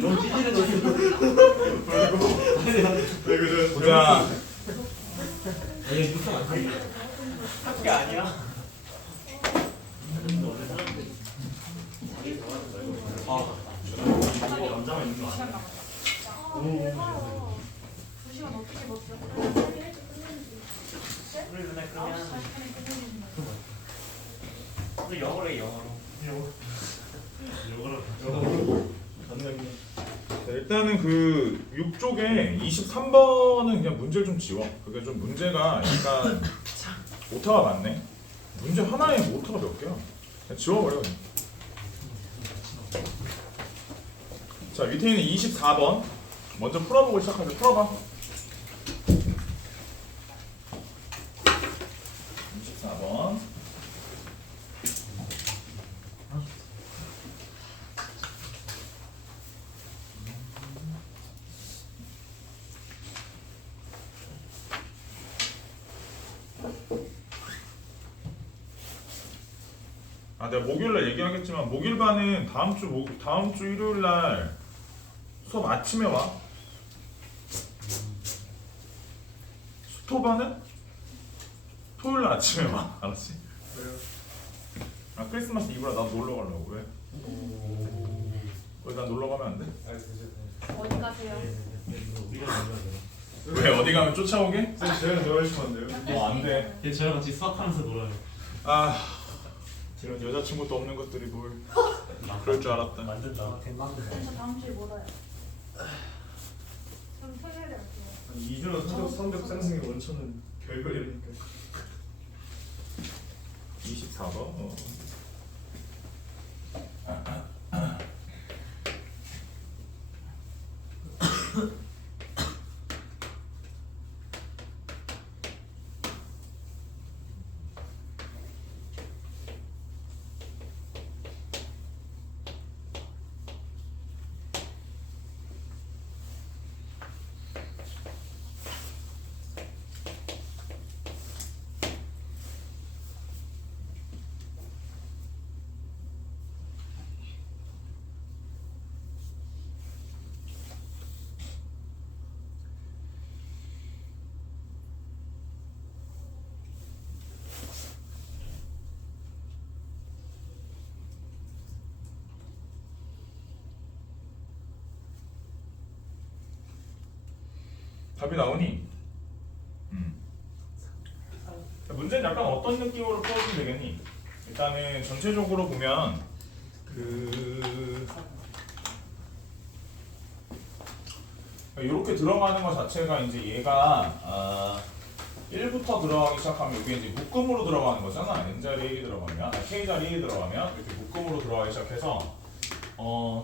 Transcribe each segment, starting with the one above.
너무 찌질해 졌어. 네, 그죠. 보자. 얘 육성 안 돼. 그게 아니야. 아, 남자만 있는 거 아니야? 2시간 어떻게 버텨? 우리 누나 그러면 또 영어로 해 영어로. 자, 일단은 그 6쪽에 23번은 그냥 문제를 좀 지워. 그게 좀 문제가 약간 오타가 많네. 문제 하나에 오타가 몇 개야? 그냥 지워버려. 그냥. 자, 밑에 있는 24번 먼저 풀어보고 시작하자. 풀어봐. 24번. 아, 내가 목요일날 얘기하겠지만 목요일반은 다음 주 일요일날 수업 아침에 와. 수토반은 토요일날 아침에 와. 알았지? 왜요? 아, 크리스마스 이브라 나도 놀러 가려고. 왜? 왜 난 놀러 가면 안 돼? 어디 가세요? 왜 어디 가면 쫓아오게? 쌤 저희랑 놀아주시면 안 돼요? 뭐 안 돼. 얘 저랑 같이 수학하면서 놀아요. 아, 이런 여자친구도 없는 것들이 뭘 그럴 줄 알았다. 만든다. 대망대. 저 다음 주에 못 와요. 그럼 토요일에 할게요. 아니 이준호 성적 상승의 원천은 결과이니까. 24번. 답이 나오니? 문제는 약간 어떤 느낌으로 풀어주면 되겠니? 일단은 전체적으로 보면 이렇게 들어가는 것 자체가 이제 얘가 1부터 들어가기 시작하면 이게 이제 묶음으로 들어가는 거잖아. n자리 1이 들어가면 k자리 1이 들어가면 이렇게 묶음으로 들어가기 시작해서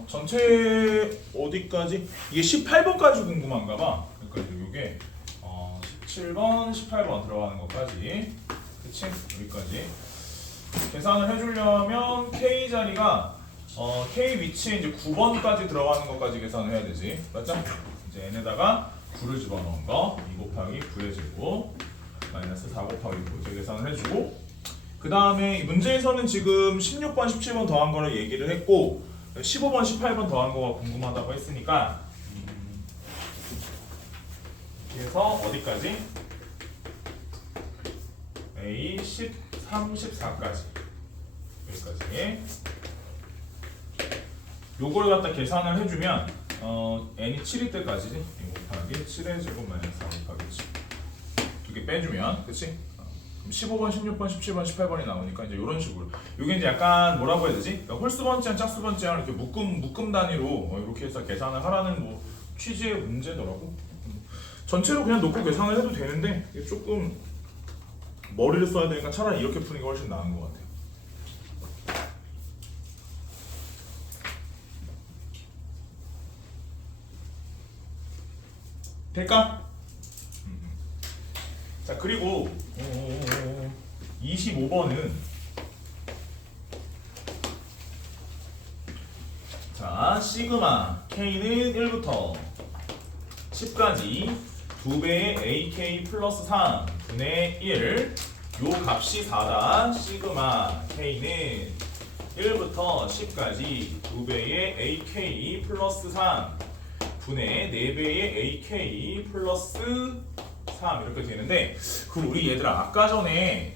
전체 어디까지? 이게 18번까지 궁금한가 봐. 그러니까 이게 17번, 18번 들어가는 것까지, 그치? 여기까지 계산을 해주려면 k 자리가 k 위치에 이제 9번까지 들어가는 것까지 계산을 해야 되지, 맞죠? 이제 n에다가 9를 집어넣은 거 2 곱하기 9의 제곱 마이너스 4 곱하기 9 이렇게 계산을 해주고, 그 다음에 문제에서는 지금 16번, 17번 더한 거를 얘기를 했고 15번, 18번 더한 거가 궁금하다고 했으니까 그래서 어디까지? A 13, 14까지 여기까지 요거를 갖다 계산을 해주면 n이 7일 때까지지 2 곱하기 7의 제곱 마이너스 4 곱하기 7 두 개 빼주면, 그치? 그럼 15번, 16번, 17번, 18번이 나오니까 이제 이런 식으로 이게 이제 약간 뭐라고 해야 되지? 그러니까 홀수번째랑 짝수번째랑 이렇게 묶음 단위로 이렇게 해서 계산을 하라는 뭐 취지의 문제더라고. 전체로 그냥 놓고 계산을 해도 되는데 이게 조금 머리를 써야 되니까 차라리 이렇게 푸는 게 훨씬 나은 것 같아요. 될까? 자, 그리고 25번은 자, 시그마 K는 1부터 10까지 2배의 AK 플러스 3 분의 1 요 값이 4다. 시그마 K는 1부터 10까지 2배의 AK 플러스 3 분의 4배의 AK 플러스 3 이렇게 되는데 그 우리 얘들아 아까 전에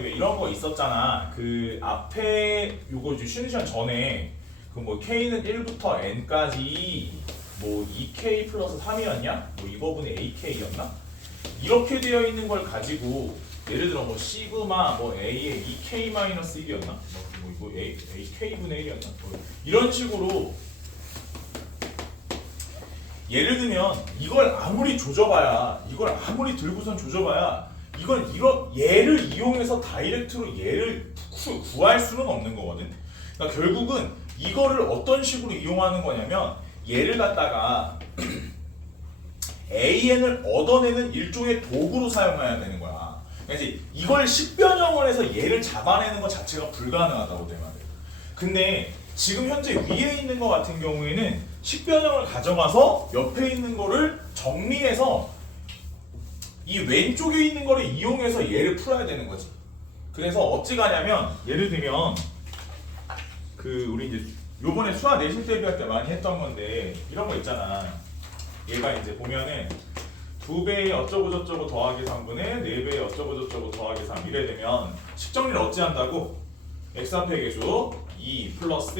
왜 이런 거 있었잖아. 그 앞에 요거 이제 쉬는 시간 전에 그 뭐 K는 1부터 N까지 뭐 2K 플러스 3이었냐? 뭐 이거분의 AK였나? 이렇게 되어 있는 걸 가지고 예를 들어 뭐 시그마 뭐 A의 2K 마이너스 1이었나? 뭐 이거 AK분의 1이었나? 뭐 이런 식으로 예를 들면 이걸 아무리 조져봐야 이걸 아무리 들고선 조져봐야 이건 이런 얘를 이용해서 다이렉트로 얘를 구할 수는 없는 거거든. 그러니까 결국은 이거를 어떤 식으로 이용하는 거냐면 얘를 갖다가 AN을 얻어내는 일종의 도구로 사용해야 되는 거야. 그러니까 이제 이걸 식변형을 해서 얘를 잡아내는 것 자체가 불가능하다고 내 말이야. 근데 지금 현재 위에 있는 것 같은 경우에는 식변형을 가져가서 옆에 있는 거를 정리해서 이 왼쪽에 있는 거를 이용해서 얘를 풀어야 되는 거지. 그래서 어찌 가냐면 예를 들면 그 우리 이제 요번에 수학 내실 대비할 때 많이 했던 건데 이런 거 있잖아. 얘가 이제 보면은 2배의 어쩌고 저쩌고 더하기 3분의 4배의 어쩌고 저쩌고 더하기 3 이래 되면 식정리를 어찌 한다고? x 앞에 계수 2 플러스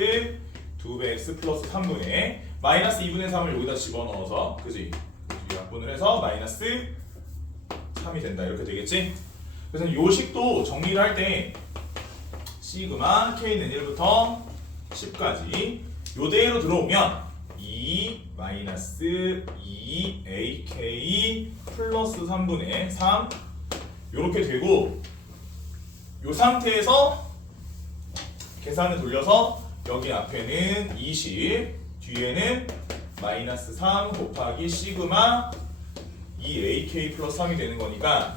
2배 x 플러스 3분의 마이너스 2분의 3을 여기다 집어넣어서 그지? 약분을 해서 마이너스 3이 된다 이렇게 되겠지? 그래서 요 식도 정리를 할 때 시그마 k는 1부터 10까지 요대로 들어오면 2 마이너스 2 AK 플러스 3분의 3 요렇게 되고 요 상태에서 계산을 돌려서 여기 앞에는 20 뒤에는 마이너스 3 곱하기 시그마 2AK 플러스 3이 되는 거니까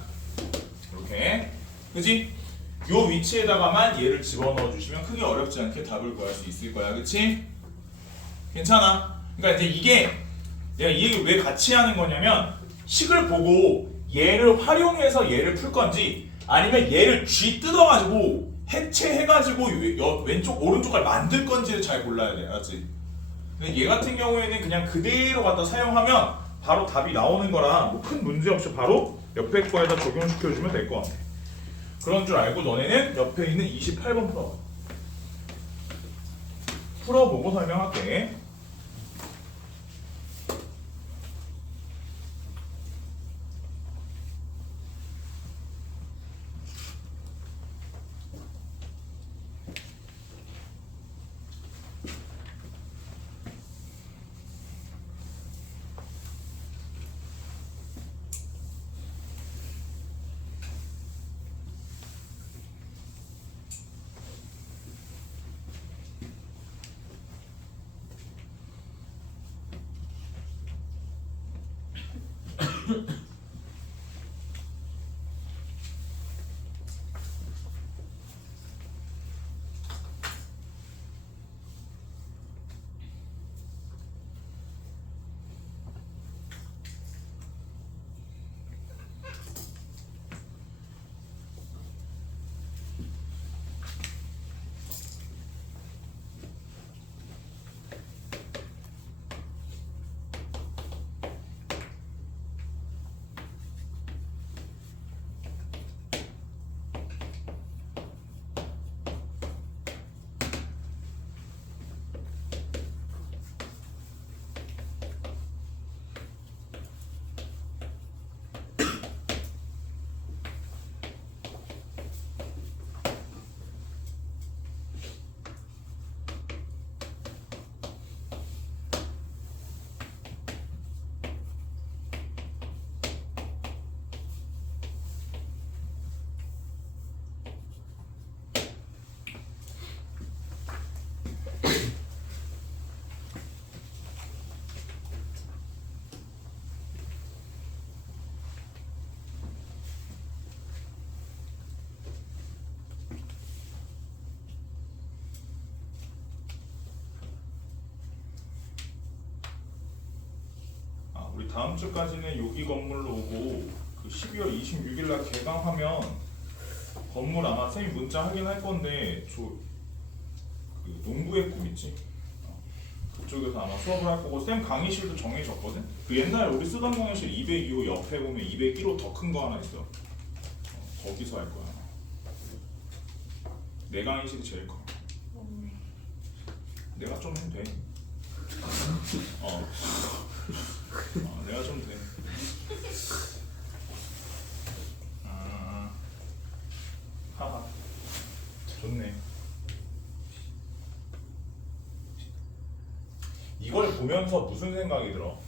이렇게 그지? 요 위치에다가만 얘를 집어넣어 주시면 크게 어렵지 않게 답을 구할 수 있을 거야. 그치? 괜찮아. 그러니까 이제 이게 내가 이 얘기를 왜 같이 하는 거냐면 식을 보고 얘를 활용해서 얘를 풀 건지 아니면 얘를 쥐 뜯어가지고 해체해가지고 왼쪽 오른쪽을 만들 건지를 잘 골라야 돼. 알았지? 근데 얘 같은 경우에는 그냥 그대로 갖다 사용하면 바로 답이 나오는 거라 뭐 큰 문제 없이 바로 옆에 거에다 적용시켜주면 될 것 같아. 그런 줄 알고 너네는 옆에 있는 28번 풀어봐. 풀어보고 설명할게. 우리 다음 주까지는 여기 건물로 오고 그 12월 26일 날 개강하면 건물 아마 선생님 문자 확인할 건데 그 농구의 꿈 있지? 그쪽에서 아마 수업을 할 거고 쌤 강의실도 정해졌거든? 그 옛날에 우리 쓰던 강의실 202호 옆에 보면 201호 더 큰 거 하나 있어. 거기서 할 거야. 내 강의실이 제일 커. 내가 좀 해도 돼. 내가 좀 돼. 하하. 좋네. 이걸 보면서 무슨 생각이 들어?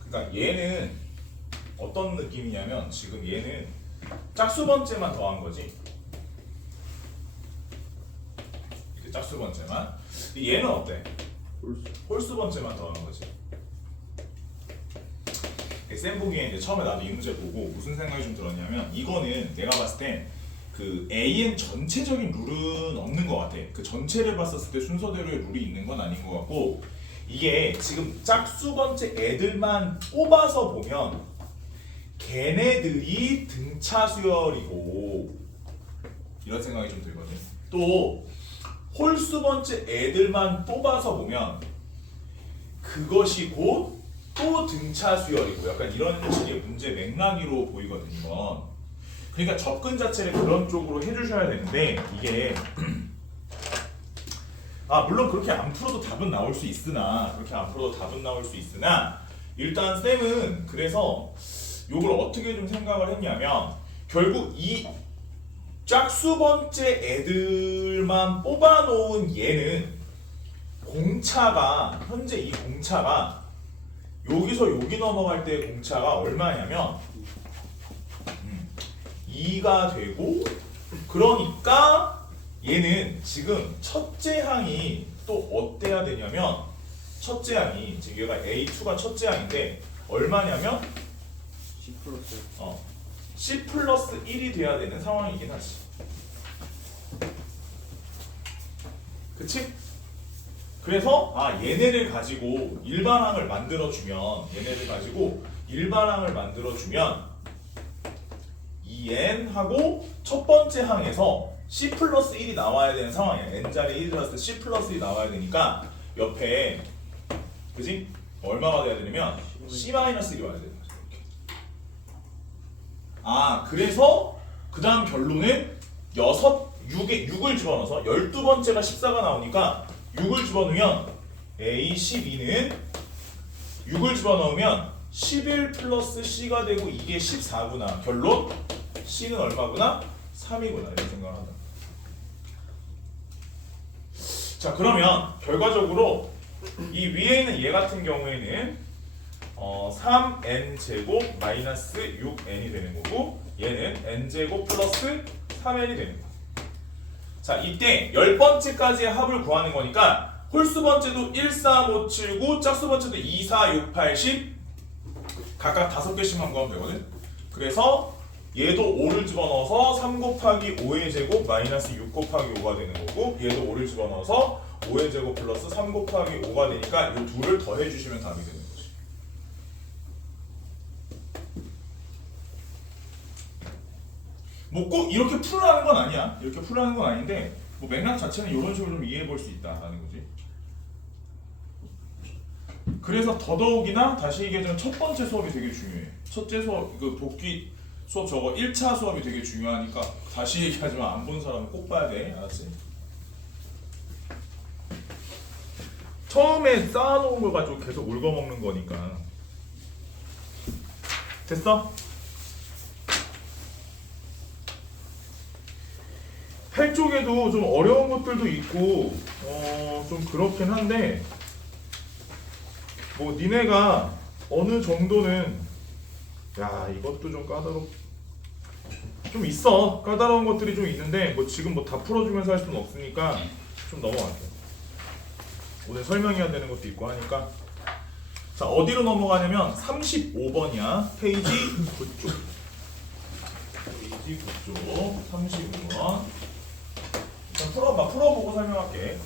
그러니까 얘는 어떤 느낌이냐면 지금 얘는 짝수 번째만 더한 거지. 이렇게 짝수 번째만. 얘는 어때? 홀수 번째만 더하는 거지. 쌤 보기에 이제 처음에 나도 이 문제 보고 무슨 생각이 좀 들었냐면 이거는 내가 봤을 땐 그 AN 전체적인 룰은 없는 것 같아. 그 전체를 봤었을 때 순서대로의 룰이 있는 건 아닌 것 같고 이게 지금 짝수 번째 애들만 뽑아서 보면 걔네들이 등차 수열이고 이런 생각이 좀 들거든. 또 홀수 번째 애들만 뽑아서 보면 그것이 곧 또 등차 수열이고 약간 이런 식의 문제 맥락으로 보이거든 이건. 그러니까 접근 자체를 그런 쪽으로 해주셔야 되는데 이게 물론 그렇게 안 풀어도 답은 나올 수 있으나 일단 쌤은 그래서 요걸 어떻게 좀 생각을 했냐면 결국 이 짝수 번째 애들만 뽑아놓은 얘는 공차가 현재 이 공차가 여기서 여기 넘어갈 때 공차가 얼마냐면 2가 되고 그러니까 얘는 지금 첫째 항이 또 어때야 되냐면 첫째 항이 지금 얘가 A2가 첫째 항인데 얼마냐면 C 플러스 1이 돼야 되는 상황이긴 하지. 그치? 그래서 얘네를 가지고 일반항을 만들어주면 2n 하고 첫 번째 항에서 C 플러스 1이 나와야 되는 상황이야. n자리에 1 들었을 때 C 플러스 1이 나와야 되니까 옆에 그지? 얼마가 돼야 되냐면 C 마이너스 1이 와야 되는 거죠. 그래서 그 다음 결론은 6을 집어넣어서 12번째가 14가 나오니까 6을 집어넣으면 A12는 6을 집어넣으면 11 플러스 C가 되고 이게 14구나. 결론 C는 얼마구나? 3이구나. 이런 생각을 한다. 자 그러면 결과적으로 이 위에 있는 얘 같은 경우에는 3n제곱 마이너스 6n이 되는 거고 얘는 n제곱 플러스 3n이 되는 거고 자 이때 10번째까지의 합을 구하는 거니까 홀수 번째도 1, 4, 5, 7, 9 짝수 번째도 2, 4, 6, 8, 10 각각 5개씩만 구하면 되거든. 그래서 얘도 5를 집어넣어서 3 곱하기 5의 제곱 마이너스 6 곱하기 5가 되는 거고 얘도 5를 집어넣어서 5의 제곱 플러스 3 곱하기 5가 되니까 이 둘을 더해주시면 답이 되는 거지. 뭐 꼭 이렇게 풀라는 건 아니야. 이렇게 풀라는 건 아닌데 뭐 맥락 자체는 이런 식으로 좀 이해해 볼 수 있다라는 거지. 그래서 더더욱이나 다시 얘기하자면 첫 번째 수업이 되게 중요해. 첫째 수업, 그 복귀 수업 저거 1차 수업이 되게 중요하니까 다시 얘기하지만 안 본 사람은 꼭 봐야 돼. 알았지? 처음에 쌓아놓은 걸 가지고 계속 울거먹는 거니까. 됐어? 8쪽에도 좀 어려운 것들도 있고 좀 그렇긴 한데 뭐 니네가 어느 정도는 야 이것도 좀 좀 있어. 까다로운 것들이 좀 있는데 뭐 지금 뭐 다 풀어주면서 할 수는 없으니까 좀 넘어갈게요. 오늘 설명해야 되는 것도 있고 하니까 자 어디로 넘어가냐면 35번이야. 페이지 9쪽 페이지 9쪽 35번 일단 풀어보고 설명할게.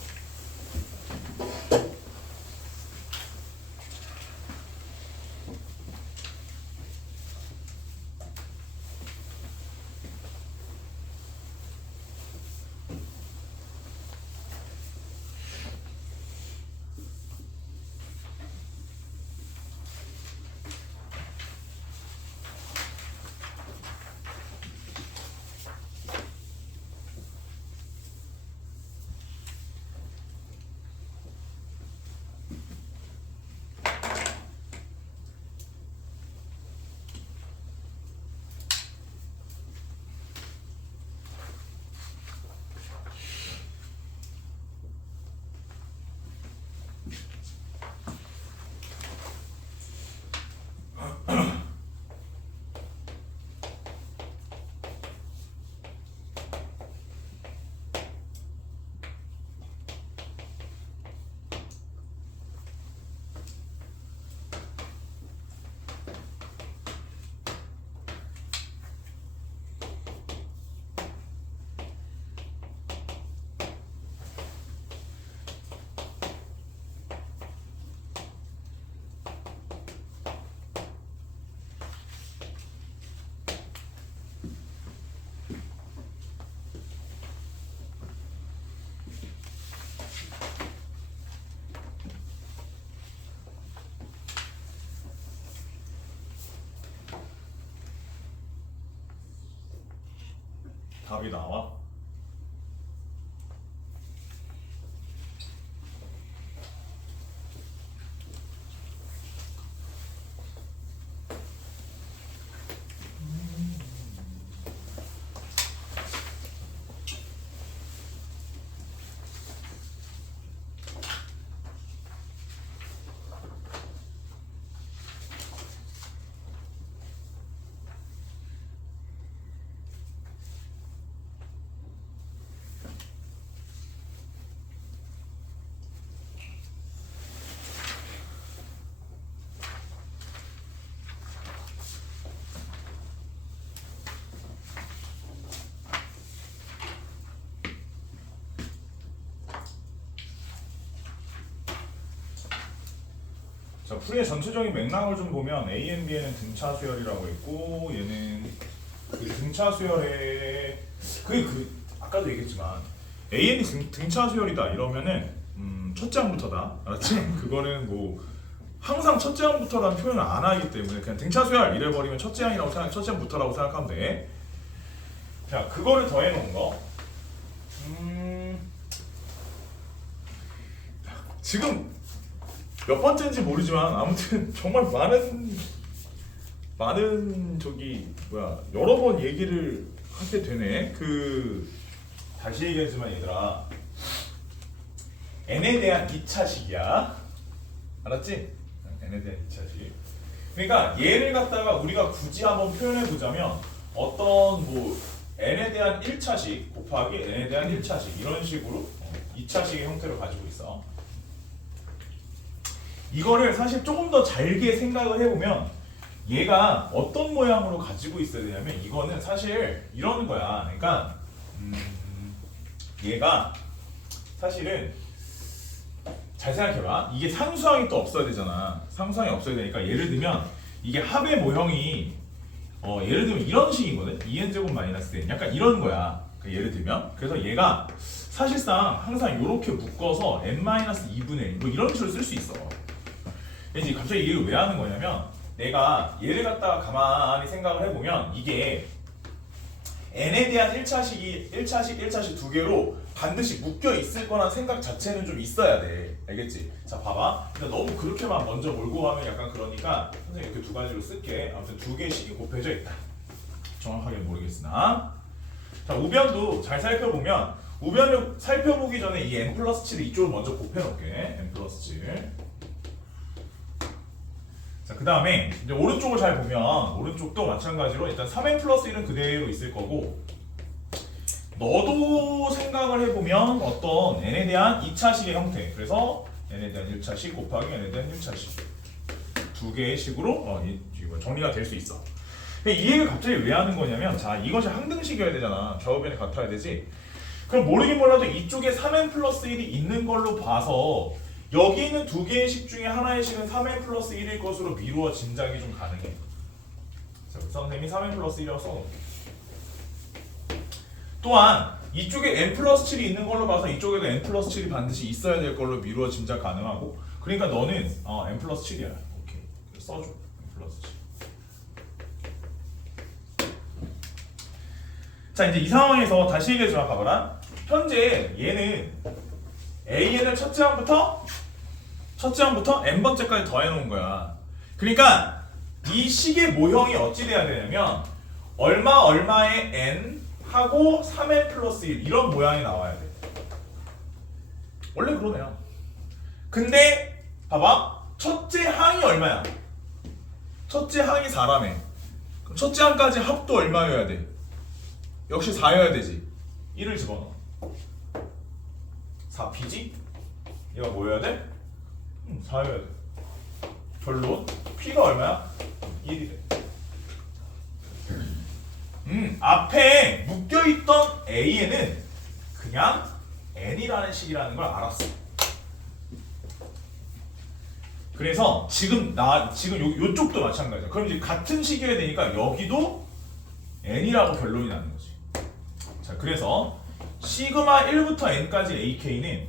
답이 나와? 자, 풀이의 전체적인 맥락을 좀 보면 A, B에는 등차 수열이라고 있고 얘는 그 등차 수열의 아까도 얘기했지만 A, N이 등차 수열이다 이러면은 첫째 항부터다 알았지? 그거는 뭐 항상 첫째 항부터라는 표현을 안 하기 때문에 그냥 등차 수열 이래버리면 첫째 항부터라고 생각하면 돼. 자, 그거를 더해 놓은 거. 지금 몇 번째인지 모르지만 아무튼 정말 많은 여러 번 얘기를 하게 되네. 다시 얘기하지만 얘들아, n에 대한 2차식이야. 알았지? n에 대한 2차식. 그러니까 얘를 갖다가 우리가 굳이 한번 표현해 보자면 어떤 n에 대한 1차식 곱하기 n에 대한 1차식 이런 식으로 2차식의 형태를 가지고 있어. 이거를 사실 조금 더 잘게 생각을 해보면 얘가 어떤 모양으로 가지고 있어야 되냐면 이거는 사실 이런 거야. 그러니까 얘가 사실은 잘 생각해봐. 이게 상수항이 또 없어야 되잖아. 상수항이 없어야 되니까 예를 들면 이게 합의 모형이 예를 들면 이런 식이거든. 2n제곱 마이너스 n 약간 이런 거야. 예를 들면 그래서 얘가 사실상 항상 이렇게 묶어서 n-2분의 1 뭐 이런 식으로 쓸 수 있어. 이제 갑자기 이걸 왜 하는 거냐면 내가 얘를 갖다가 가만히 생각을 해보면 이게 n에 대한 1차식 두 개로 반드시 묶여 있을 거란 생각 자체는 좀 있어야 돼. 알겠지? 자, 봐봐. 그러니까 너무 그렇게만 먼저 몰고 가면 약간 그러니까 선생님 이렇게 두 가지로 쓸게. 아무튼 두 개의 식이 곱해져 있다. 정확하게는 모르겠으나. 자, 우변도 잘 살펴보면 우변을 살펴보기 전에 이 n 플러스 7을 이쪽으로 먼저 곱해놓을게. n 플러스 7. 자, 그 다음에 이제 오른쪽을 잘 보면 오른쪽도 마찬가지로 일단 3n 플러스 1은 그대로 있을 거고 너도 생각을 해보면 어떤 n에 대한 2차식의 형태 그래서 n에 대한 1차식 곱하기 n에 대한 1차식 두 개의 식으로 정리가 될 이 있어. 이 얘기를 갑자기 왜 하는 거냐면 자, 이것이 항등식이어야 되잖아. 좌우변이 같아야 되지. 그럼 모르긴 몰라도 이쪽에 3n 플러스 1이 있는 걸로 봐서 여기 있는 두 개의 식 중에 하나의 식은 3n 플러스 1일 것으로 미루어 짐작이 좀 가능해. 자, 선생님이 3n 플러스 1이라고 써놓을게. 또한 이쪽에 n 플러스 7이 있는 걸로 봐서 이쪽에도 n 플러스 7이 반드시 있어야 될 걸로 미루어 짐작 가능하고 그러니까 너는 n 플러스 7이야. 오케이. 써줘. n 플러스 7. 자, 이제 이 상황에서 다시 얘기해주마. 봐봐라. 현재 얘는 AN을 첫째 항부터 n번째까지 더해놓은 거야. 그러니까 이 식의 모형이 어찌 돼야 되냐면 얼마의 n 하고 3n 플러스 1 이런 모양이 나와야 돼. 원래 그러네요. 근데 봐봐. 첫째 항이 얼마야? 첫째 항이 4라며. 그럼 첫째 항까지 합도 얼마여야 돼? 역시 4여야 되지. 1을 집어넣어. 4p지? 얘가 뭐여야 돼? 4여야 돼. 결론 p가 얼마야? 1이 돼. 앞에 묶여있던 a에는 그냥 n이라는 식이라는 걸 알았어. 그래서 지금 요쪽도 마찬가지야. 그럼 이제 같은 식이어야 되니까 여기도 n이라고 결론이 나는 거지. 자, 그래서 시그마 1부터 n까지 ak는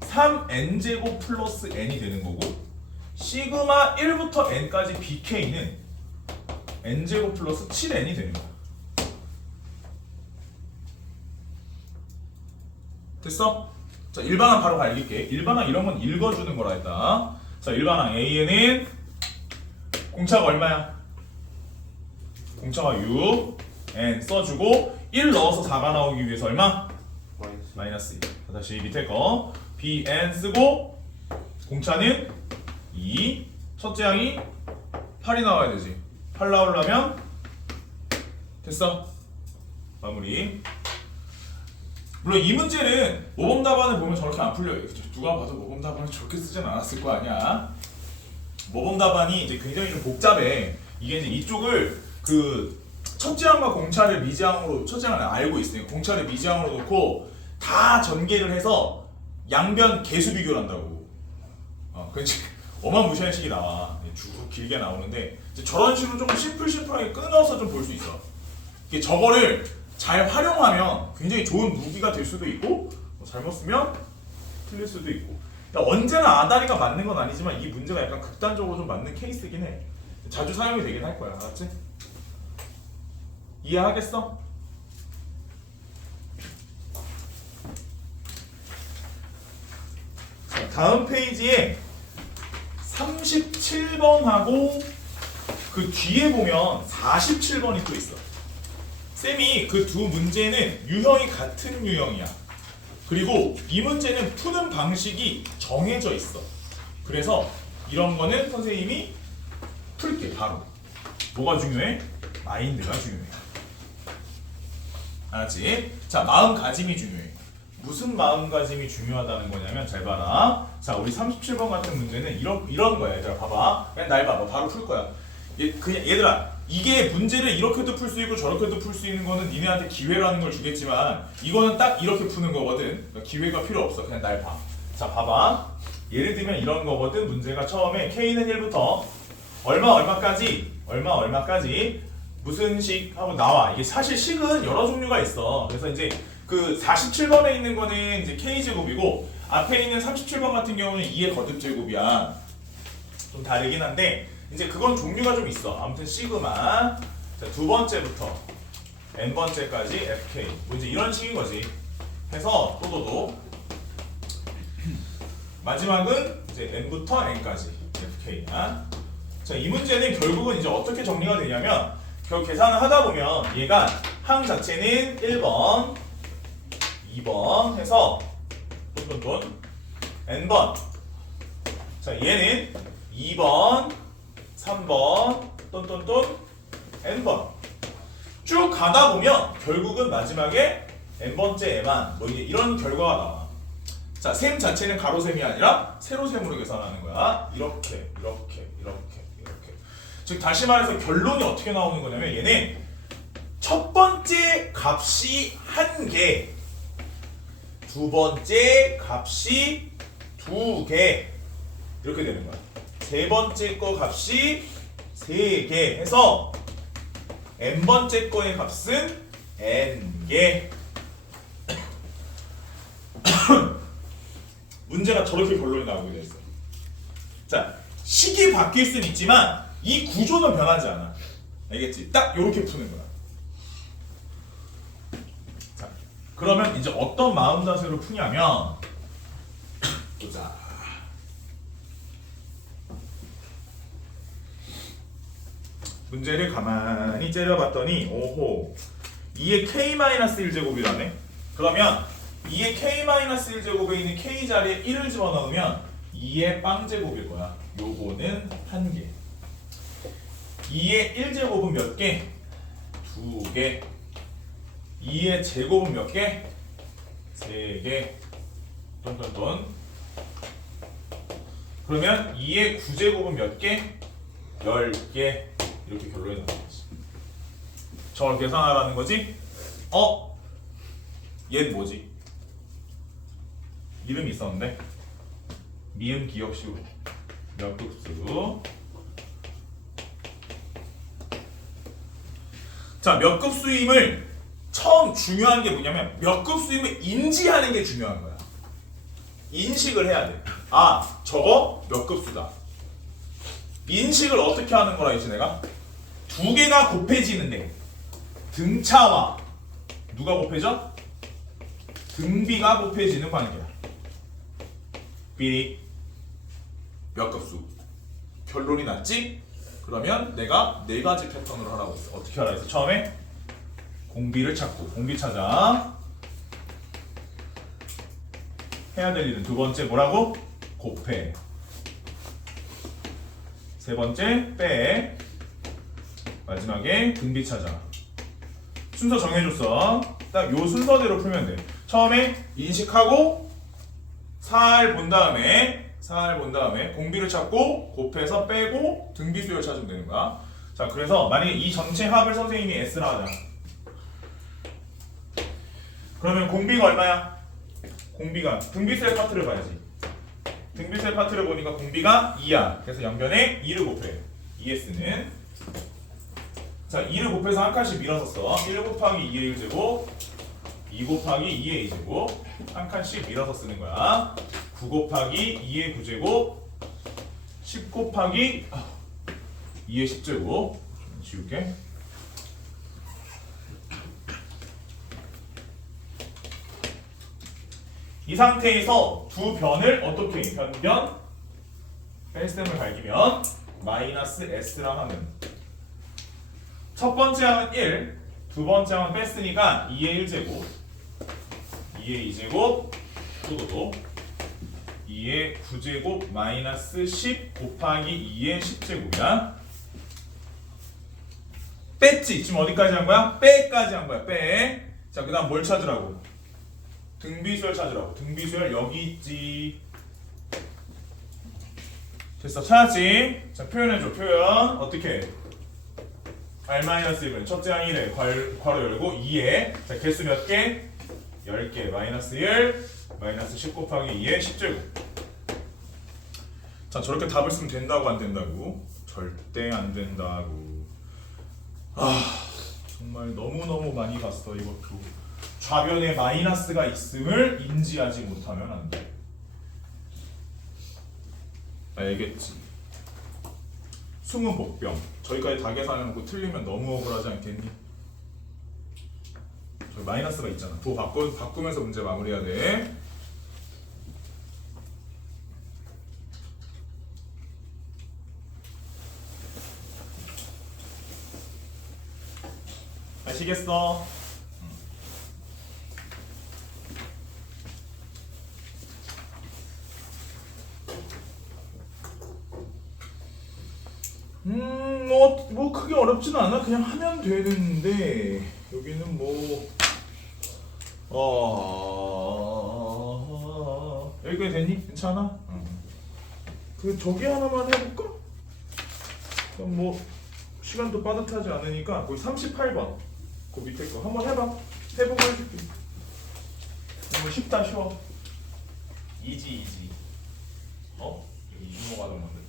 3n제곱 플러스 n이 되는 거고, 시그마 1부터 n까지 bk는 n제곱 플러스 7n이 되는 거야. 됐어? 자, 일반항 바로 갈길게. 일반항 이런 건 읽어주는 거라 했다. 자, 일반항 a는 공차가 얼마야? 공차가 6, n 써주고 1 넣어서 4가 나오기 위해서 얼마? 마이너스 2. 다시 밑에 거 bn 쓰고 공차는 2. 첫째 항이 8이 나와야 되지. 8 나오려면 됐어. 마무리. 물론 이 문제는 모범 답안을 보면 저렇게 안 풀려요. 누가 봐도 모범 답안을 저렇게 쓰진 않았을 거 아니야. 모범 답안이 이제 굉장히 좀 복잡해. 이게 이제 이쪽을 그 첫째 항과 공차를 미지항으로, 첫째 항을 알고 있으니까 공차를 미지항으로 놓고 다 전개를 해서 양변 개수 비교를 한다고. 그렇지. 어마무시한 식이 나와. 쭉 길게 나오는데 이제 저런 식으로 조금 심플하게 끊어서 좀 볼 수 있어. 이게 저거를 잘 활용하면 굉장히 좋은 무기가 될 수도 있고, 잘못 쓰면 틀릴 수도 있고. 그러니까 언제나 아다리가 맞는 건 아니지만 이 문제가 약간 극단적으로 좀 맞는 케이스긴 해. 자주 사용이 되긴 할 거야. 알았지? 이해하겠어? 자, 다음 페이지에 37번하고 그 뒤에 보면 47번이 또 있어. 쌤이 그 두 문제는 유형이 같은 유형이야. 그리고 이 문제는 푸는 방식이 정해져 있어. 그래서 이런 거는 선생님이 풀게 바로. 뭐가 중요해? 마인드가 중요해. 알았지? 자, 마음가짐이 중요해. 무슨 마음가짐이 중요하다는 거냐면 잘 봐라. 자, 우리 37번 같은 문제는 이런 거야. 얘들아 봐봐. 그냥 날 봐봐. 바로 풀 거야. 그냥 얘들아, 이게 문제를 이렇게도 풀 수 있고 저렇게도 풀 수 있는 거는 니네한테 기회라는 걸 주겠지만 이거는 딱 이렇게 푸는 거거든. 그러니까 기회가 필요 없어. 그냥 날 봐. 자, 봐봐. 예를 들면 이런 거거든. 문제가 처음에 K는 1부터 얼마까지 무슨 식 하고 나와. 이게 사실 식은 여러 종류가 있어. 그래서 이제 그 47번에 있는 거는 이제 K제곱이고 앞에 있는 37번 같은 경우는 2의 거듭제곱이야. 좀 다르긴 한데 이제 그건 종류가 좀 있어. 아무튼 시그마. 자, 두 번째부터 n번째까지 fk. 뭐 이제 이런 식인 거지. 해서 또도도 마지막은 이제 n부터 n까지 fk야. 자, 이 문제는 결국은 이제 어떻게 정리가 되냐면 결국 계산을 하다 보면 얘가 항 자체는 1번, 2번 해서 돈 n번. 자, 얘는 2번, 3번, n번. 쭉 가다 보면 결국은 마지막에 n번째에만 뭐 이제 이런 결과가 나와. 자, 셈 자체는 가로셈이 아니라 세로셈으로 계산하는 거야. 이렇게. 즉 다시 말해서 결론이 어떻게 나오는 거냐면 얘는 첫 번째 값이 1개, 두 번째 값이 2개 이렇게 되는 거야. 세 번째 거 값이 3개 해서 n번째 거의 값은 n개. 문제가 저렇게 결론이 나오게 됐어. 자, 식이 바뀔 수는 있지만 이 구조는 변하지 않아. 알겠지? 딱 이렇게 푸는 거야. 자, 그러면 이제 어떤 마음 자세로 푸냐면 보자. 문제를 가만히 째려봤더니 오호 2의 k-1제곱이라네. 그러면 2의 k-1제곱에 있는 k 자리에 1을 집어넣으면 2의 빵제곱일 거야. 요거는 1개. 2의 1제곱은 몇 개? 2개. 2의 제곱은 몇 개? 3개. 똔똔똔. 그러면 2의 9제곱은 몇 개? 10개. 이렇게 결론이 나는 거지. 저걸 계산하라는 거지? 얘는 뭐지? 이름이 있었는데 미음 기억시로 몇 급수. 자, 몇 급수임을 처음 중요한 게 뭐냐면 몇 급수임을 인지하는 게 중요한 거야. 인식을 해야 돼. 아, 저거 몇 급수다. 인식을 어떻게 하는 거라 했지 내가? 두 개가 곱해지는데 등차와 누가 곱해져? 등비가 곱해지는 관계야. 비리 몇 급수. 결론이 났지? 그러면 내가 네 가지 패턴으로 하라고 했어. 어떻게 하라 했어? 처음에 공비를 찾고 공비 찾아. 해야 될 일은 두 번째 뭐라고? 곱해. 세 번째 빼. 마지막에 등비 찾아. 순서 정해줬어. 딱 요 순서대로 풀면 돼. 처음에 인식하고 살 본 다음에 공비를 찾고 곱해서 빼고 등비수열 찾으면 되는 거야. 자, 그래서 만약에 이 전체 합을 선생님이 S라 하자. 그러면 공비가 얼마야? 공비가 등비수열 파트를 봐야지. 등비수열 파트를 보니까 공비가 2야. 그래서 양변에 2를 곱해. 2S는 자, 2를 곱해서 한 칸씩 밀어서 써. 1 곱하기 2의 1제곱 2 곱하기 2의 2제곱 한 칸씩 밀어서 쓰는 거야. 9 곱하기 2의 9제곱 10 곱하기 2의 10제곱 지울게. 이 상태에서 두 변을 어떻게 해? 변변 뺄셈을 밝히면 마이너스 S랑 하면 첫 번째 항은 1, 두 번째 항은 뺐으니까 2의 1제곱 2의 2제곱 또도도 2의 9제곱 마이너스 10 곱하기 2의 10제곱이야. 뺐지? 지금 어디까지 한 거야? 빼까지 한 거야. 빼. 자, 그 다음 뭘 찾으라고? 등비수열 찾으라고. 등비수열 여기 있지. 됐어. 찾았지? 자, 표현해줘. 표현. 어떻게 해? R-1은 첫째 항 1에 괄호 열고 2에 자, 개수 몇 개? 10개. 마이너스 1 마이너스 10 곱하기 2의 10제곱. 자, 저렇게 답을 쓰면 된다고 안 된다고? 절대 안 된다고. 정말 너무너무 많이 봤어. 이것도 좌변에 마이너스가 있음을 인지하지 못하면 안 돼. 알겠지? 승우 복병. 저기까지 다 계산해놓고 틀리면 너무 억울하지 않겠니? 저기 마이너스가 있잖아. 그거 바꾸면서 문제 마무리해야 돼. 아시겠어? 뭐 크게 어렵지는 않아. 그냥 하면 되는데 여기는 여기까지 됐니? 괜찮아? 그 저기 하나만 해볼까? 그럼 시간도 빠듯하지 않으니까 거기 38번 그 밑에 거 한번 해봐. 해보고 해줄게. 이거 쉽다. 쉬워. 이지. 이거 이준호가 하던 건데.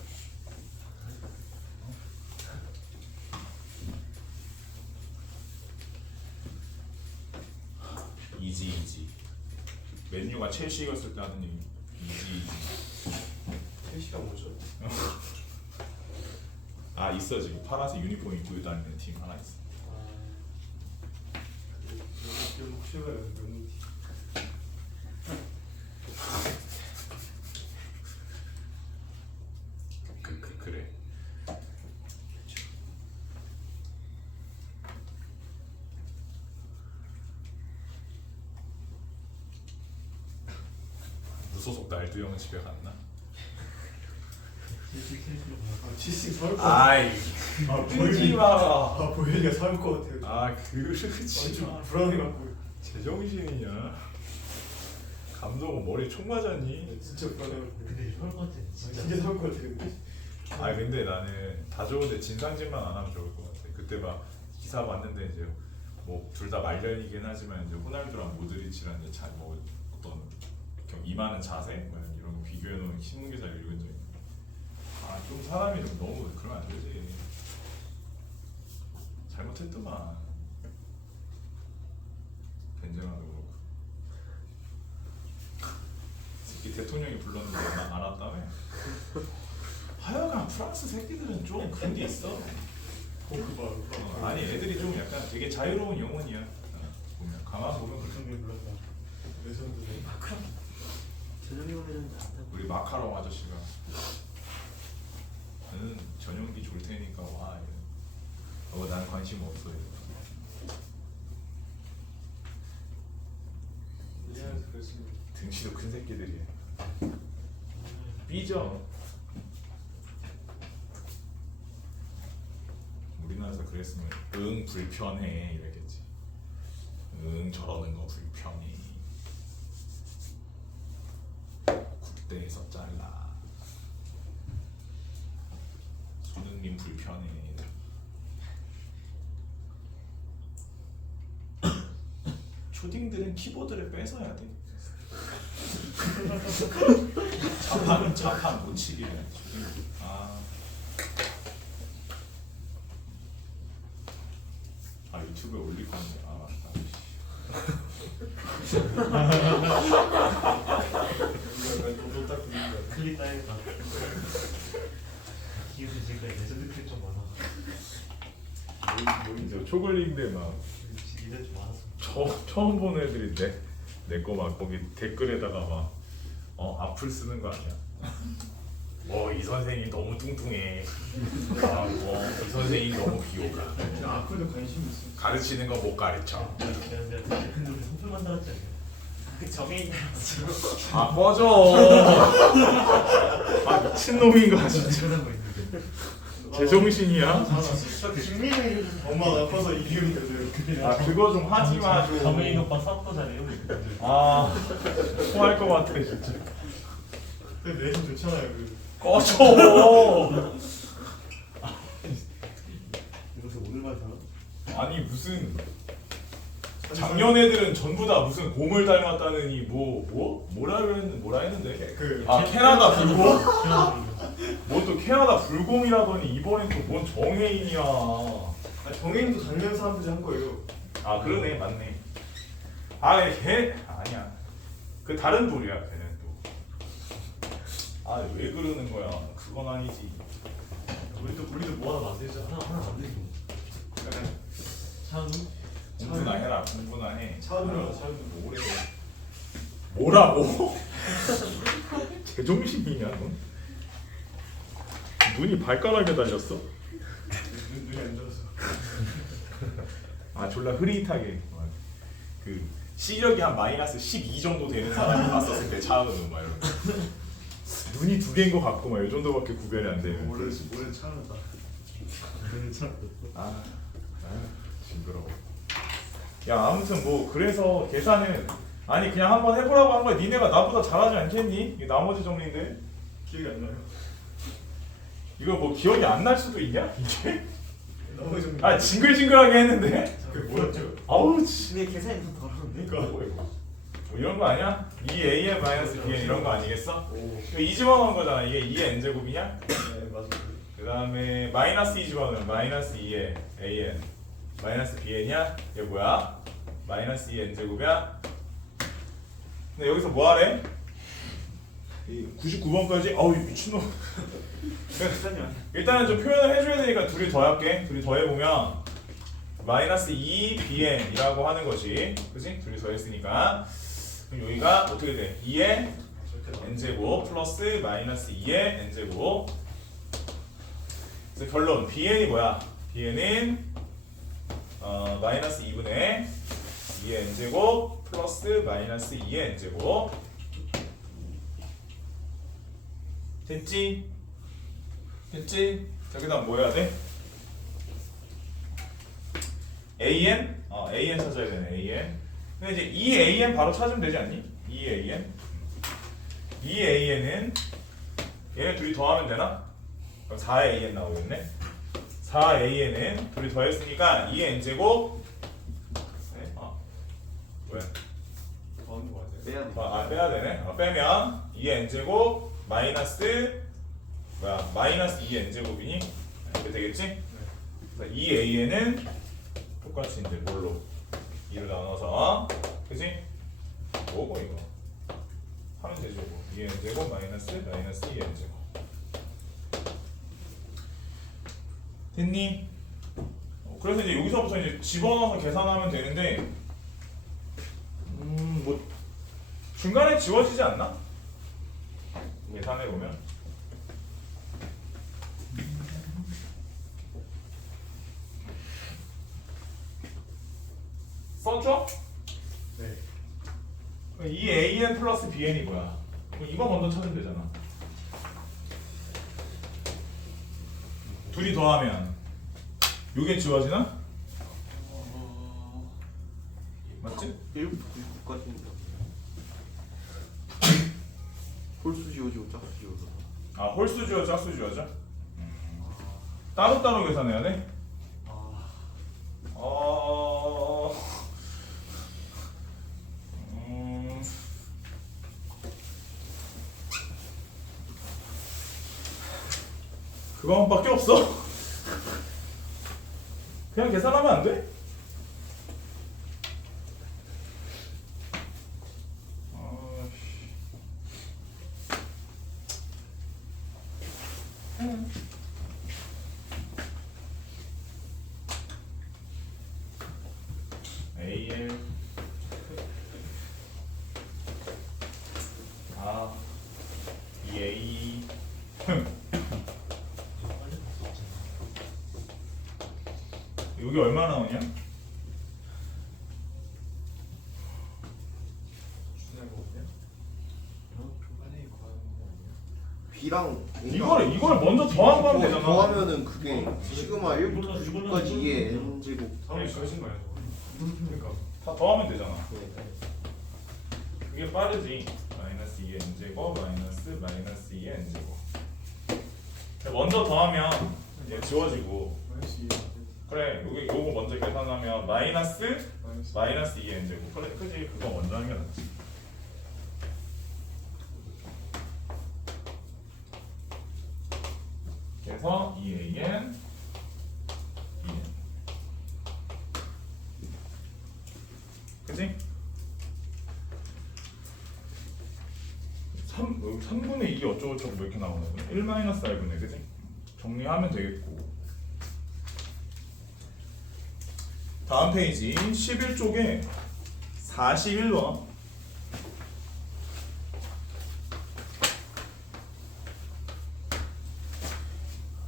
이지. 맨유가 첼시 이겼을 때 하는 얘기. 이지. 첼시가 뭐죠? 있어. 지금 파란색 유니폼 입고 다니는 팀 하나 있어. 혹시 면 그래. 무소속 날두 형은 집에 갔나? 지식 서울 거. 아이 보일이 끊지 마라. 보일이가 서울 거 같아요. 그렇지 좀 마. 불안해갖고 제정신이냐? 감독은 머리 총 맞았니? 진짜 불안해갖고. 근데 서울 같아 진짜 서울 거 같아요. 아 근데 나는 다 좋은데 진상짓만 안 하면 좋을 것 같아. 그때 막 기사 봤는데 이제 뭐 둘 다 말년이긴 하지만 이제 호날두랑 모드리치랑 이제 뭐 어떤 임하는 자세 뭐 이런 거 비교해 놓은 신문 기사 읽은 적이 있는데 아좀 사람이 좀 너무 그러면 안 되지. 잘못했더만. 벤제마도 그렇고. 새끼 대통령이 불렀는데 안 왔다며? 하여간 프랑스 새끼들은 좀 그런 게 있어. 아니 애들이 좀 약간 되게 자유로운 영혼이야. 보면 가만 보면 그런. 레전드네. 저녁에 오면 우리 마카롱 아저씨가 나는 전용기 줄 테니까 와. 난 관심 없어. 미안해서 그랬습니다. 등치도 큰 새끼들이야. 삐져. 우리나라에서 그랬으면 응 불편해 이랬겠지. 응 저러는 거 불편해. 국대에서 잘라. 손흥민 불편해. 초딩들은 키보드를 뺏어야 돼. 자판 놓치기래. 유튜브에 올릴 건데. 약간 너도 딱 보니까. 클립 따야겠다 기우스 지금까지 레전드 클립 좀 많아 이제 초글링들 막 이제 좀 많았어 처음 보는 애들이 내 거 막 거기 댓글에다가 막 악플 쓰는 거 아니야? 이 선생님 너무 뚱뚱해. 이 선생님 너무 귀여워. 악플도 관심 있어. 가르치는 거 못 가르쳐. 근데 우리 성표 만들었지 않냐 그 정해인 꺼져. 미친 놈인가 진짜. 그런 거 있는데 제정신이야? 김민우 엄마가 아파서 이 기운이 되세요. 그거 좀 하지 마 좀. 정혜인 오빠 썩고 잘해 이런 거 있거든 토할 것 같아 진짜. 근데 내심 좋잖아요. 그. 꺼져. 이것도 오늘만 살아? 아니 무슨 작년 애들은 전부 다 무슨 곰을 닮았다느니 뭐라 했는데? 캐나다 불곰? 뭐 또 캐나다 불곰이라더니 이번엔 또 뭔 정혜인이야. 정혜인도 작년 사람들이 한 거예요. 그러네 맞네. 걔 아니야. 그 다른 돌이야 걔는 또. 왜 그러는 거야? 그건 아니지. 우리도 뭐 하나 만들자 하나 만들지 뭐 그래. 차은우? 공부나 해라. 공부나 해. 차은우랑 뭐래? 뭐라고? 제정신이냐 너? 눈이 발가락에 달렸어? 눈이 안 좋았어. 졸라 흐릿하게 그 시력이 한 마이너스 12 정도 되는 사람이 봤었을 때 차은우 막 이런 거. 눈이 두 개인 거 같고 막 이 정도밖에 구별이 안 되는. 올해 차은우다. 징그러워. 야 아무튼 뭐 그래서 계산은 그냥 한번 해보라고 한 거야. 니네가 나보다 잘하지 않겠니? 이게 나머지 정리인데 기억이 안 나요. 이거 뭐 기억이 안 날 수도 있냐 이게? 너무 좀. 징글징글하게 했는데. 그게 뭐였죠? 아우 근데 계산이 더 더러운데? 그러니까 뭐 이런 거 아니야? 2a의 마이너스 bn 이런 거 아니겠어? 오. 이거 2 집어넣은 거잖아. 이게 2의 n제곱이냐? 네 맞아요. 그 다음에 마이너스 2 집어넣으면 마이너스 2의 an 마이너스 bn이야? 얘 뭐야? 마이너스 2의 n제곱이야? 근데 여기서 뭐 하래? 99번까지? 아우 미친놈. 일단은 좀 표현을 해줘야 되니까 둘이 더할게. 둘이 더해보면 마이너스 2bn이라고 하는 것이 그치? 둘이 더했으니까 그럼 여기가 어떻게 돼? 2의 n제곱 플러스 마이너스 2의 n제곱. 그래서 결론 bn이 뭐야? bn은 마이너스 2분의 2의 n제곱 플러스 마이너스 2의 n제곱. 됐지? 됐지? 자, 그 다음 뭐 해야 돼? AN? AN 찾아야 되네, AN. 근데 이제 이 AN 바로 찾으면 되지 않니? 이 AN. 이 AN은 얘네 둘이 더하면 되나? 그럼 4AN 나오겠네. 4AN은 둘이 더했으니까 2N제곱 네? 뭐야? 더하는 거 같아요. 빼야 돼. 빼야 되네. 빼면 2n제곱 마이너스 뭐야? 마이너스 2n제곱이니 이렇게 되겠지? 그래서 2an은 똑같이 이제 뭘로 2로 나눠서 그지? 뭐고 이거 하면 되죠. 2n제곱 마이너스 2n제곱 됐니? 그래서 이제 여기서부터 이제 집어넣어서 계산하면 되는데 뭐 중간에 지워지지 않나? 계산해 보면 썼죠? 네. 이 AN 플러스 BN이 뭐야? 그럼 이거 먼저 찾으면 되잖아. 둘이 더하면 요게 지워지나? 맞지? 1부터 9까지인데 홀수 지워지고 짝수 지워서 아 홀수 지워 짝수 지워져? 따로따로 계산해야 돼? 그거밖에 없어? 그냥 계산하면 안 돼? AL EA 여기 얼마 나오냐? 중요한 거거든요. 초반에 구하는 거 아니에요? B랑 이걸 먼저 더한 거면 되잖아. 더하면은 그게 시그마 1부터 9까지 2의 n제곱 다음에 가신 거예요. 그러니까 다 더하면 되잖아. 네. 그게 빠르지. 마이너스 2의 n제곱 마이너스 2의 n제곱. 먼저 더하면 얘 지워지고. 마이너스 2. 그래 여기 요거 먼저 계산하면 마이너스 마이너스 2의 n제곱. 그래 그지 그거 먼저 하는 게 낫지. 그래서 2an 2n 그지? 3분의 2 어쩌고저쩌고 뭐 이렇게 나오는 거네. 1 마이너스 r분의 그지? 정리하면 되겠고 다음 페이지 11쪽에 41번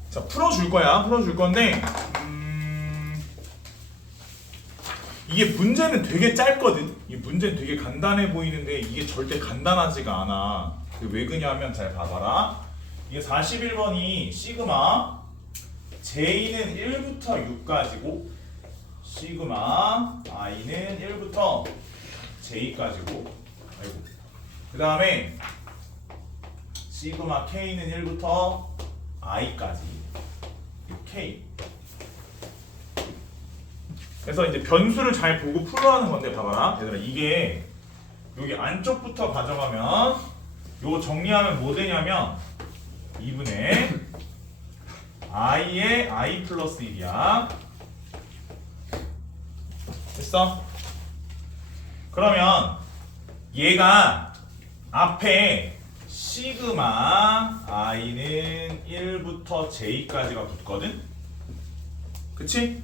자 풀어줄 거야. 풀어줄 건데 이게 문제는 되게 짧거든. 이 문제는 되게 간단해 보이는데 이게 절대 간단하지가 않아. 왜 그러냐면 잘 봐봐라. 이게 41번이 시그마 J는 1부터 6까지고 시그마 I는 1부터 J까지고 아이고 그 다음에 시그마 K는 1부터 I까지 K 그래서 이제 변수를 잘 보고 풀어하는 건데 봐봐라 얘들아 이게 여기 안쪽부터 가져가면 요거 정리하면 뭐 되냐면 2분의 i의 i 플러스 1이야 됐어? 그러면 얘가 앞에 시그마 i는 1부터 j까지가 붙거든? 그치?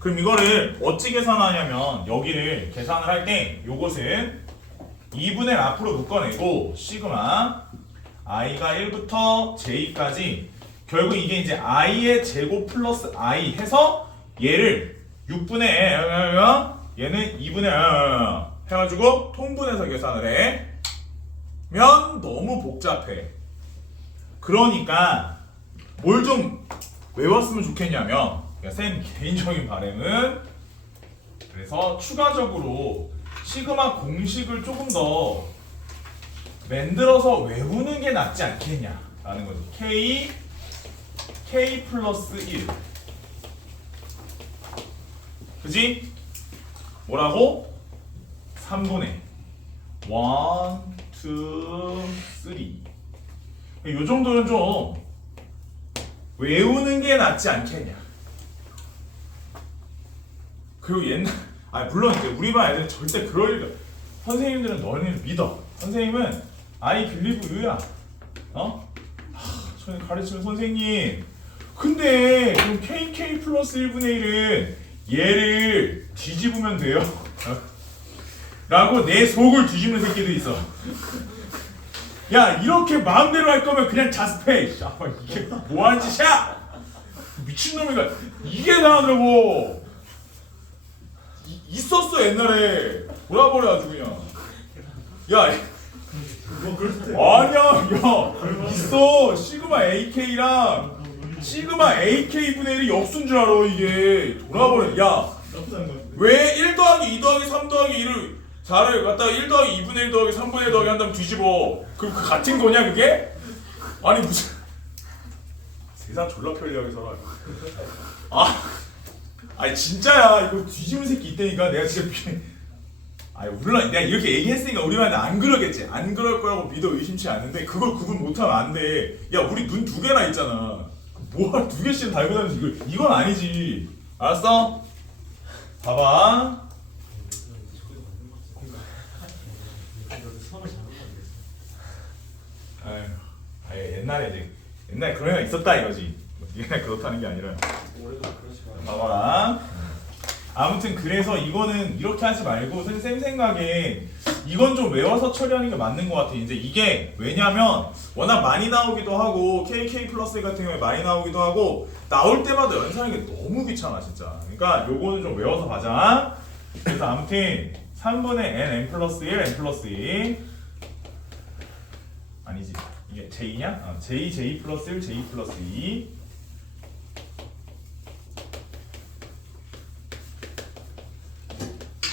그럼 이거를 어찌 계산하냐면 여기를 계산을 할 때 요것은 2분의 앞으로 묶어내고 시그마 i가 1부터 j까지 결국 이게 이제 i의 제곱 플러스 i 해서 얘를 6분의 얘는 2분의 해가지고 통분해서 계산을 해 면 너무 복잡해. 그러니까 뭘 좀 외웠으면 좋겠냐면 그러니까 쌤 개인적인 바람은 그래서 추가적으로 시그마 공식을 조금 더 만들어서 외우는 게 낫지 않겠냐라는 거죠. K 플러스 1 그지? 뭐라고? 3분의 1, 2, 3 요 정도는 좀 외우는 게 낫지 않겠냐. 그리고 옛날 물론 이제 우리 반 애들 절대 그럴 일 선생님들은 너희를 믿어. 선생님은 I believe you야. 저는 가르치는 선생님. 근데 그럼 KK 플러스 1분의 1은 얘를 뒤집으면 돼요. 라고 내 속을 뒤집는 새끼도 있어. 야 이렇게 마음대로 할 거면 그냥 자습해. 이게 뭐하는 짓이야? 미친놈이가 이게 나하더라고. 있었어 옛날에. 돌아버려 아주 그냥. 야 뭐 그럴 때 아니야 야 있어. 시그마 AK랑 시그마 AK분의 1이 역수인 줄 알아. 이게 돌아버려. 야 나쁘지 않은 것 같은데. 왜 1 더하기 2 더하기 3 더하기 1을 4를 갖다가 1 더하기 2분의 1 더하기 3분의 1 더하기 한 다음 뒤집어. 그 같은 거냐 그게? 아니 무슨 세상 졸라 편리하게 살아. 아니 진짜야. 이거 뒤집은 새끼 있다니까. 내가 진짜 물론 내가 이렇게 얘기했으니까 우리 반은 안 그러겠지. 안 그럴 거라고 믿어 의심치 않는데 그걸 구분 못하면 안 돼. 야 우리 눈 2개나 있잖아. 뭐야 2개씩 달고 다니면서 이건 아니지. 알았어? 봐봐. 옛날에 그런 애가 있었다 이거지. 옛날에 그렇다는 게 아니라. 봐봐. 아무튼 그래서 이거는 이렇게 하지 말고 쌤 생각에 이건 좀 외워서 처리하는 게 맞는 것 같아. 이제 이게 왜냐면 워낙 많이 나오기도 하고 KK 플러스 같은 경우에 많이 나오기도 하고 나올 때마다 연산하는 게 너무 귀찮아 진짜. 그러니까 요거는 좀 외워서 가자. 그래서 아무튼 3분의 n 플러스 1 n 플러스 2 아니지 이게 j냐? j 플러스 1 j 플러스 2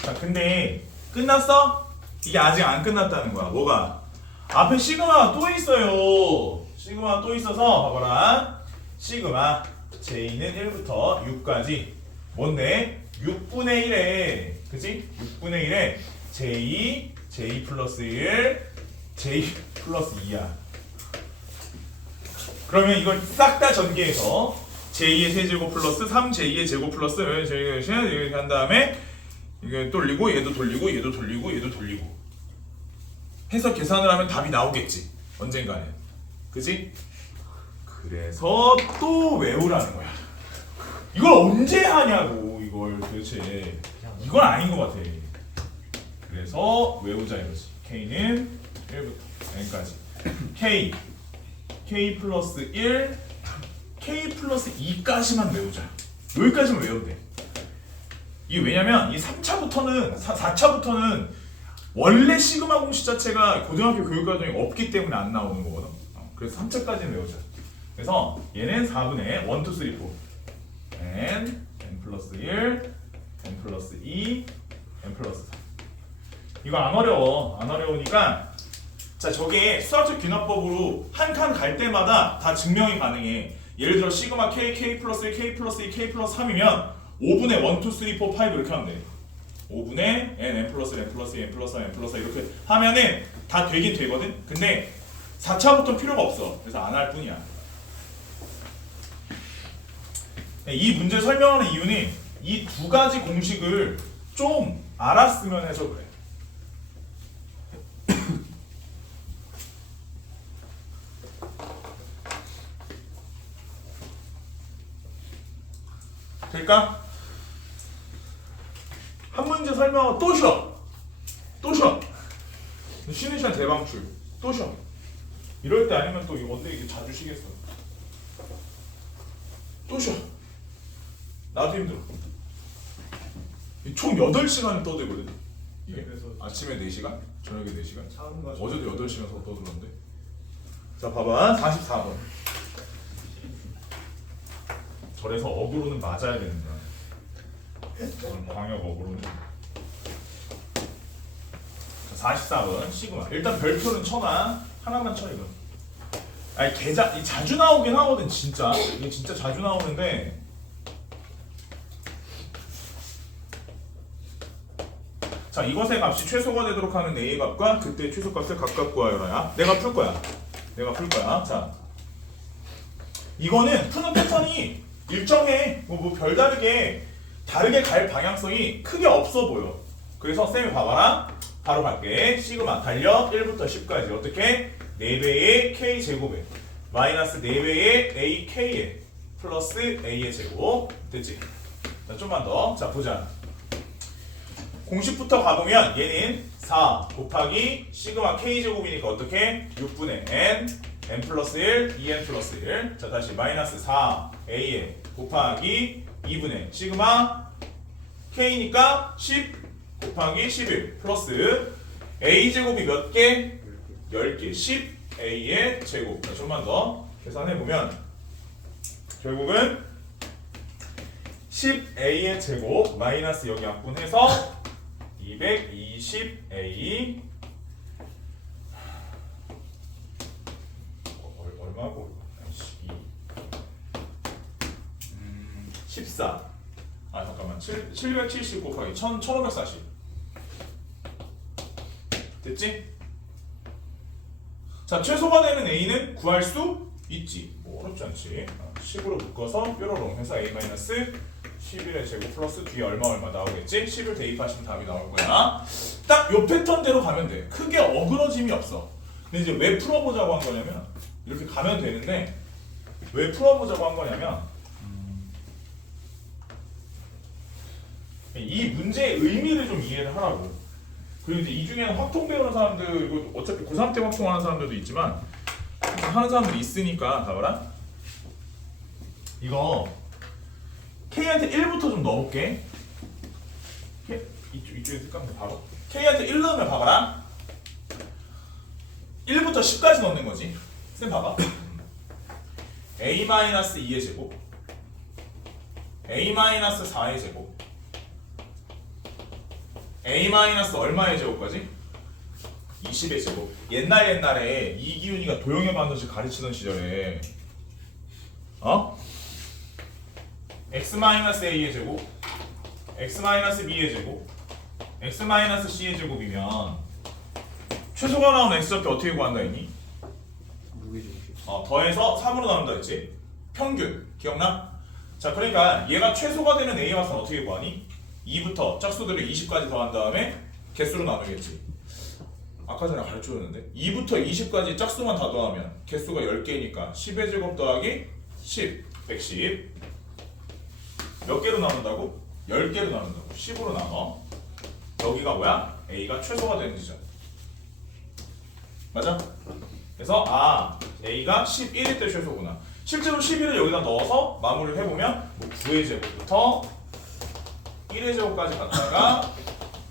자 근데 끝났어? 이게 아직 안 끝났다는 거야. 뭐가? 앞에 시그마가 또 있어요. 시그마가 또 있어서 봐봐라. 시그마 j는 1부터 6까지 뭔데? 6분의 1에 그치? 6분의 1에 j 플러스 1 j 플러스 2야. 그러면 이걸 싹 다 전개해서 j의 세제곱 플러스 3j의 제곱 플러스 이렇게 한 다음에 이게 돌리고 얘도 돌리고 얘도 돌리고 얘도 돌리고 해서 계산을 하면 답이 나오겠지 언젠가는. 그지? 그래서 또 외우라는 거야. 이걸 언제 하냐고. 이걸 도대체 이건 아닌 것 같아. 그래서 외우자 이거지. K는 1부터 N까지 K 플러스 1 K 플러스 2까지만 외우자. 여기까지만 외우면 돼. 이게 왜냐면 이 3차부터는 4차부터는 원래 시그마 공식 자체가 고등학교 교육과정이 없기 때문에 안 나오는 거거든. 그래서 3차까지는 외우자. 그래서 얘는 4분의 1, 2, 3, 4 n 플러스 1 n 플러스 2 n 플러스 3 이거 안 어려워. 안 어려우니까 자 저게 수학적 귀납법으로 한 칸 갈 때마다 다 증명이 가능해. 예를 들어 시그마 k 플러스 1 k 플러스 2 k 플러스 3이면 5분의 1, 2, 3, 4, 5 이렇게 하면 돼. 5분의 n 플러스 n 플러스 2 n 플러스 3 n 플러스 4 이렇게 하면은 다 되긴 되거든. 근데 4차부터 필요가 없어. 그래서 안 할 뿐이야. 이 문제 설명하는 이유는 이 두 가지 공식을 좀 알았으면 해서 그래. 될까? 한 문제 설명하고 또 쉬어. 또 쉬어. 쉬는 시간 대방출. 또 쉬어. 이럴 때 아니면 또 언제 이게 자주 쉬겠어. 또 쉬어. 나도 힘들어. 총 8시간을 떠들거든. 이게 그래서 아침에 4시간, 저녁에 4시간. 작은 거 어제도 8시간 더 떠들었는데. 자 봐봐 44번. 저래서 어그로는 맞아야 되는 거야. 광역 어그로는. 자, 44번 시그마. 일단 별표는 쳐놔. 하나만 쳐 이거. 아니 이 자주 나오긴 하거든 진짜. 이게 진짜 자주 나오는데. 자 이것의 값이 최소가 되도록 하는 a 값과 그때 최소값을 각각 구하여라야. 내가 풀 거야. 자 이거는 푸는 패턴이 일정해. 뭐 별다르게 다르게 갈 방향성이 크게 없어 보여. 그래서 쌤이 봐봐라. 바로 갈게. 시그마 달력 1부터 10까지 어떻게? 4배의 k 제곱에 마이너스 4배의 ak에 플러스 a의 제곱. 됐지? 자 좀만 더. 자 보자. 공식부터 가보면 얘는 4 곱하기 시그마 k제곱이니까 어떻게? 6분의 n 플러스 1 2n 플러스 1. 자 다시 마이너스 4a에 곱하기 2분의 시그마 k니까 10 곱하기 11 플러스 a제곱이 몇 개? 10개 10a의 제곱. 자, 좀만 더 계산해보면 결국은 10a의 제곱 마이너스 여기 약분해서 220a 얼마고? 14. 아 잠깐만 770 곱하기 1540 됐지? 자 최소가 되는 a는 구할 수 있지. 뭐 어렵지 않지. 10으로 묶어서 뾰로롱 해서 a-11의 제곱 플러스 뒤에 얼마 나오겠지? 10을 대입하시면 답이 나올 거야. 딱 요 패턴대로 가면 돼. 크게 어그러짐이 없어. 근데 이제 왜 풀어보자고 한 거냐면 이렇게 가면 되는데 왜 풀어보자고 한 거냐면 이 문제의 의미를 좀 이해를 하라고. 그리고 이제 이 중에는 확통 배우는 사람들, 이거 어차피 고3 때 확통하는 사람들도 있지만 하는 사람들이 있으니까 봐봐라. 이거 K한테 1부터 좀 넣어볼게. 이쪽에 색깔 바로 K한테 1 넣으면 봐봐라. 1부터 10까지 넣는 거지. 쌤 봐봐. A-2의 제곱 A-4의 제곱 A- 얼마의 제곱까지? 20의 제곱. 옛날에 이기훈이가 도형의 반드시 가르치던 시절에 x-a의 제곱 x-b의 제곱 x-c의 제곱이면 최소가 나오는 x좌표 어떻게 구한다 했니? 더해서 3으로 나온다 했지. 평균 기억나? 자 그러니까 얘가 최소가 되는 a 값은 어떻게 구하니? 2부터 짝수들을 20까지 더한 다음에 개수로 나누겠지. 아까 전에 가르쳐줬는데 2부터 20까지 짝수만 다 더하면 개수가 10개니까 10의 제곱 더하기 10 110 몇 개로 나눈다고? 10개로 나눈다고. 10으로 나눠. 여기가 뭐야? A가 최소가 되는 지점. 맞아? 그래서 A가 11일 때 최소구나. 실제로 11을 여기다 넣어서 마무리를 해보면 뭐 9의 제곱부터 1의 제곱까지 갔다가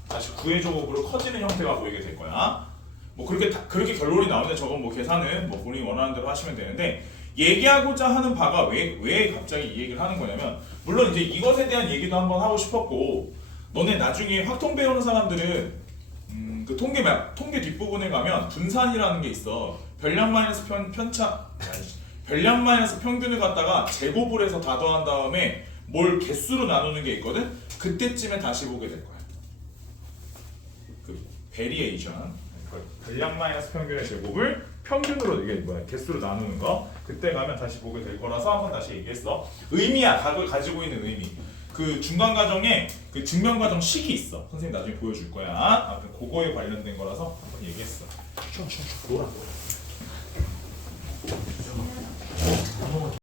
다시 9의 제곱으로 커지는 형태가 보이게 될 거야. 뭐 그렇게 결론이 나오는데 저건 뭐 계산은 뭐 본인이 원하는 대로 하시면 되는데 얘기하고자 하는 바가 왜 갑자기 이 얘기를 하는 거냐면 물론 이제 이것에 대한 얘기도 한번 하고 싶었고 너네 나중에 확통 배우는 사람들은 그 통계 뒷부분에 가면 분산이라는 게 있어. 별량 마이너스 별량 마이너스 평균을 갖다가 제곱을 해서 다 더한 다음에 뭘 개수로 나누는 게 있거든. 그때쯤에 다시 보게 될 거야. 그 베리에이션. 별량 마이너스 평균의 제곱을 평균으로 이게 뭐야 개수로 나누는 거. 그때 가면 다시 보게 될 거라서 한번 다시 얘기했어. 의미야. 각을 가지고 있는 의미. 그 중간 과정에 그 증명 과정 식이 있어. 선생님 나중에 보여줄 거야. 아무튼 그거에 관련된 거라서 한번 얘기했어. 놀아.